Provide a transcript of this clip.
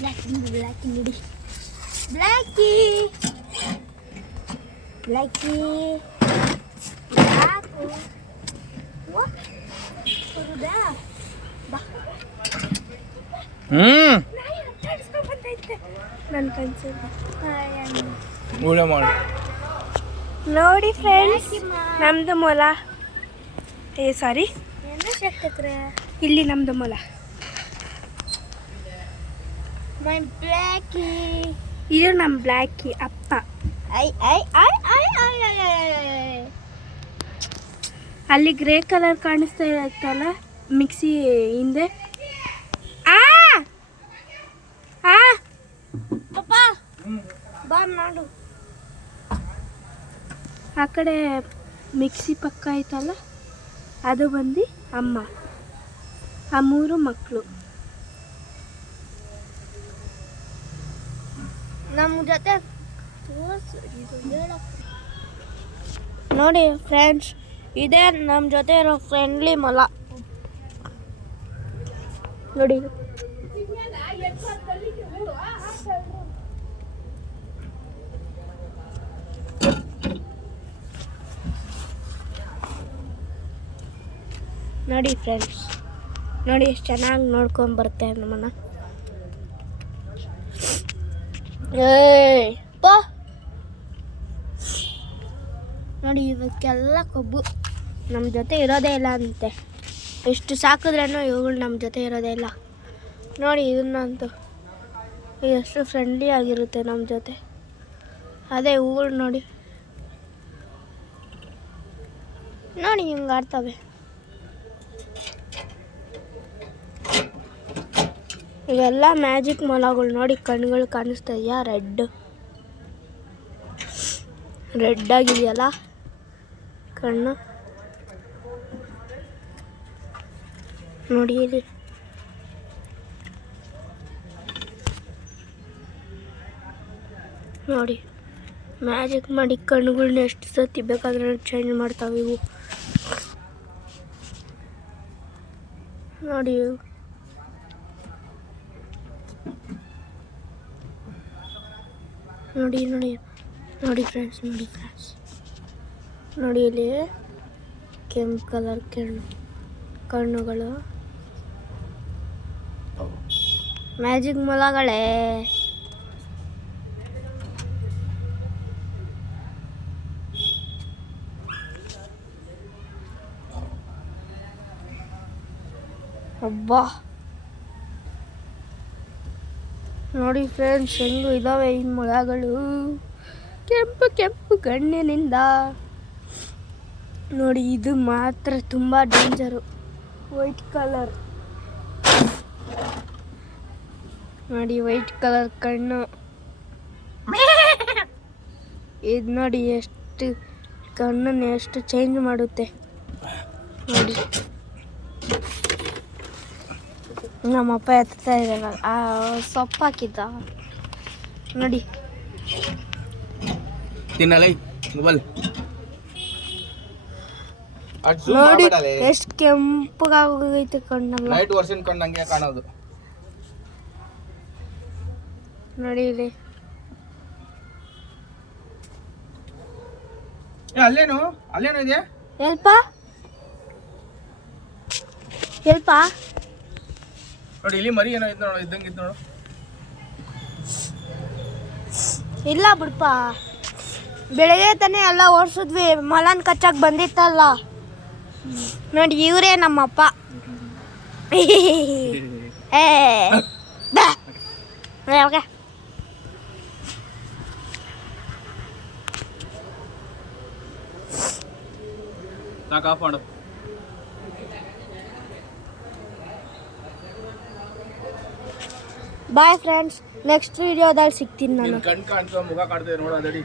Blackie ನೋಡಿ Blackie Blackie ಯಾಕು ನನ್ನ ನೋಡಿ ಫ್ರೆಂಡ್ಸ್ ನಮ್ದು ಮೊಲ ಸಾರಿ ಇಲ್ಲಿ ನಮ್ದು ಮೊಲ ಬ್ಲ್ಯಾಕಿ ಇದು ನಮ್ಮ ಬ್ಲ್ಯಾಕಿ ಅಪ್ಪ ಅಲ್ಲಿ ಗ್ರೇ ಕಲರ್ ಕಾಣಿಸ್ತಾ ಇರುತ್ತಲ್ಲ ಮಿಕ್ಸಿ ಹಿಂದೆ ಬಾ ಮಾಡು ಆ ಕಡೆ ಮಿಕ್ಸಿ ಪಕ್ಕ ಐತಲ್ಲ ಅದು ಬಂದು ಅಮ್ಮ ಆ 3 ಮಕ್ಕಳು ನಮ್ಮ ಜೊತೆ ನೋಡಿ ಫ್ರೆಂಡ್ಸ್ ಇದೇ ನಮ್ಮ ಜೊತೆ ಇರೋ ಫ್ರೆಂಡ್ಲಿ ಮೊಲ ನೋಡಿ ನೋಡಿ ಫ್ರೆಂಡ್ಸ್ ನೋಡಿ ಎಷ್ಟು ಚೆನ್ನಾಗಿ ನೋಡ್ಕೊಂಡು ಬರುತ್ತೆ ನಮ್ಮನ್ನ ನೋಡಿ ಇವಕ್ಕೆಲ್ಲ ಕೊಬ್ಬು ನಮ್ಮ ಜೊತೆ ಇರೋದೇ ಇಲ್ಲ ಅಂತೆ ಎಷ್ಟು ಸಾಕಿದ್ರೇನೋ ಇವುಗಳು ನಮ್ಮ ಜೊತೆ ಇರೋದೇ ಇಲ್ಲ ನೋಡಿ ಇದನ್ನಂತೂ ಎಷ್ಟು ಫ್ರೆಂಡ್ಲಿ ಆಗಿರುತ್ತೆ ನಮ್ಮ ಜೊತೆ ಅದೇ ಹೂಗಳು ನೋಡಿ ನೋಡಿ ಹಿಂಗೆ ಆಡ್ತವೆ ಇವೆಲ್ಲ ಮ್ಯಾಜಿಕ್ ಮೊಲಗಳು ನೋಡಿ ಕಣ್ಣುಗಳು ಕಾಣಿಸ್ತಾ ಇದೆಯಾ ರೆಡ್ ಆಗಿದೆಯಲ್ಲ ಕಣ್ಣು ನೋಡಿ ಇಲ್ಲಿ ನೋಡಿ ಮ್ಯಾಜಿಕ್ ಮಾಡಿ ಕಣ್ಣುಗಳನ್ನ ಎಷ್ಟು ಸತಿ ಬೇಕಾದ್ರೆ ಚೇಂಜ್ ಮಾಡ್ತಾವೆ ಇವು ನೋಡಿ ನೋಡಿ ನೋಡಿ ನೋಡಿ ಫ್ರೆಂಡ್ಸ್ ನೋಡಿ ಇಲ್ಲಿ ಕೆಂಪು ಕಲರ್ ಕಣ್ಣುಗಳು ಮ್ಯಾಜಿಕ್ ಮೊಲಗಳೇ ಅಬ್ಬಾ ನೋಡಿ ಫ್ರೆಂಡ್ಸ್ ಹೆಂಗೂ ಇದ್ದಾವೆ ಈ ಮೊಲಗಳು ಕೆಂಪು ಕಣ್ಣಿನಿಂದ ನೋಡಿ ಇದು ಮಾತ್ರ ತುಂಬ ಡೇಂಜರು ವೈಟ್ ಕಲರ್ ನೋಡಿ ವೈಟ್ ಕಲರ್ ಕಣ್ಣು ಇದು ನೋಡಿ ಎಷ್ಟು ಕಣ್ಣನ್ನು ಎಷ್ಟು ಚೇಂಜ್ ಮಾಡುತ್ತೆ ನೋಡಿ ನಮ್ಮಪ್ಪ ಎತ್ತಾ ಇದ್ದಾರ ಸೊಪ್ಪು ಹಾಕಿದ್ದ ನೋಡಿ ನೋಡಿ ಎಷ್ಟು ಕೆಂಪಗಾಗೈತೆ ಕಣ್ಣಲ್ಲ ಕಾಣೋದು ನೋಡಿ ಇಲ್ಲಿ ಅಲ್ಲೇನು ಇದೆಯಾ ಎಲ್ಪ ನೋಡಿ ಇಲ್ಲಿ ಮರಿ ಏನೋ ಇತ್ತು ನೋಡು ಇದ್ದಂಗೆ ಇತ್ತು ನೋಡು ಇಲ್ಲ ಬಿಡಪ್ಪ ಬೆಳಗ್ಗೆ ತಾನೇ ಎಲ್ಲ ಓಡಿಸಿದ್ವಿ ಮಲನ್ ಕಚ್ಚಕ್ಕೆ ಬಂದಿತ್ತಲ್ಲ ನೋಡಿ ಇವರೇ ನಮ್ಮಪ್ಪ ಓಕೆ ಸಾಕು ಆಫ್ ಮಾಡು ಬಾಯ್ ಫ್ರೆಂಡ್ಸ್ ನೆಕ್ಸ್ಟ್ ವಿಡಿಯೋದಲ್ಲಿ ಸಿಗ್ತೀನಿ ನಾನು ಕಣ್ಣು ಕಾಣ್ತದೆ ಮುಖ ಕಾಣ್ತದೆ ನೋಡು ಅದಡಿ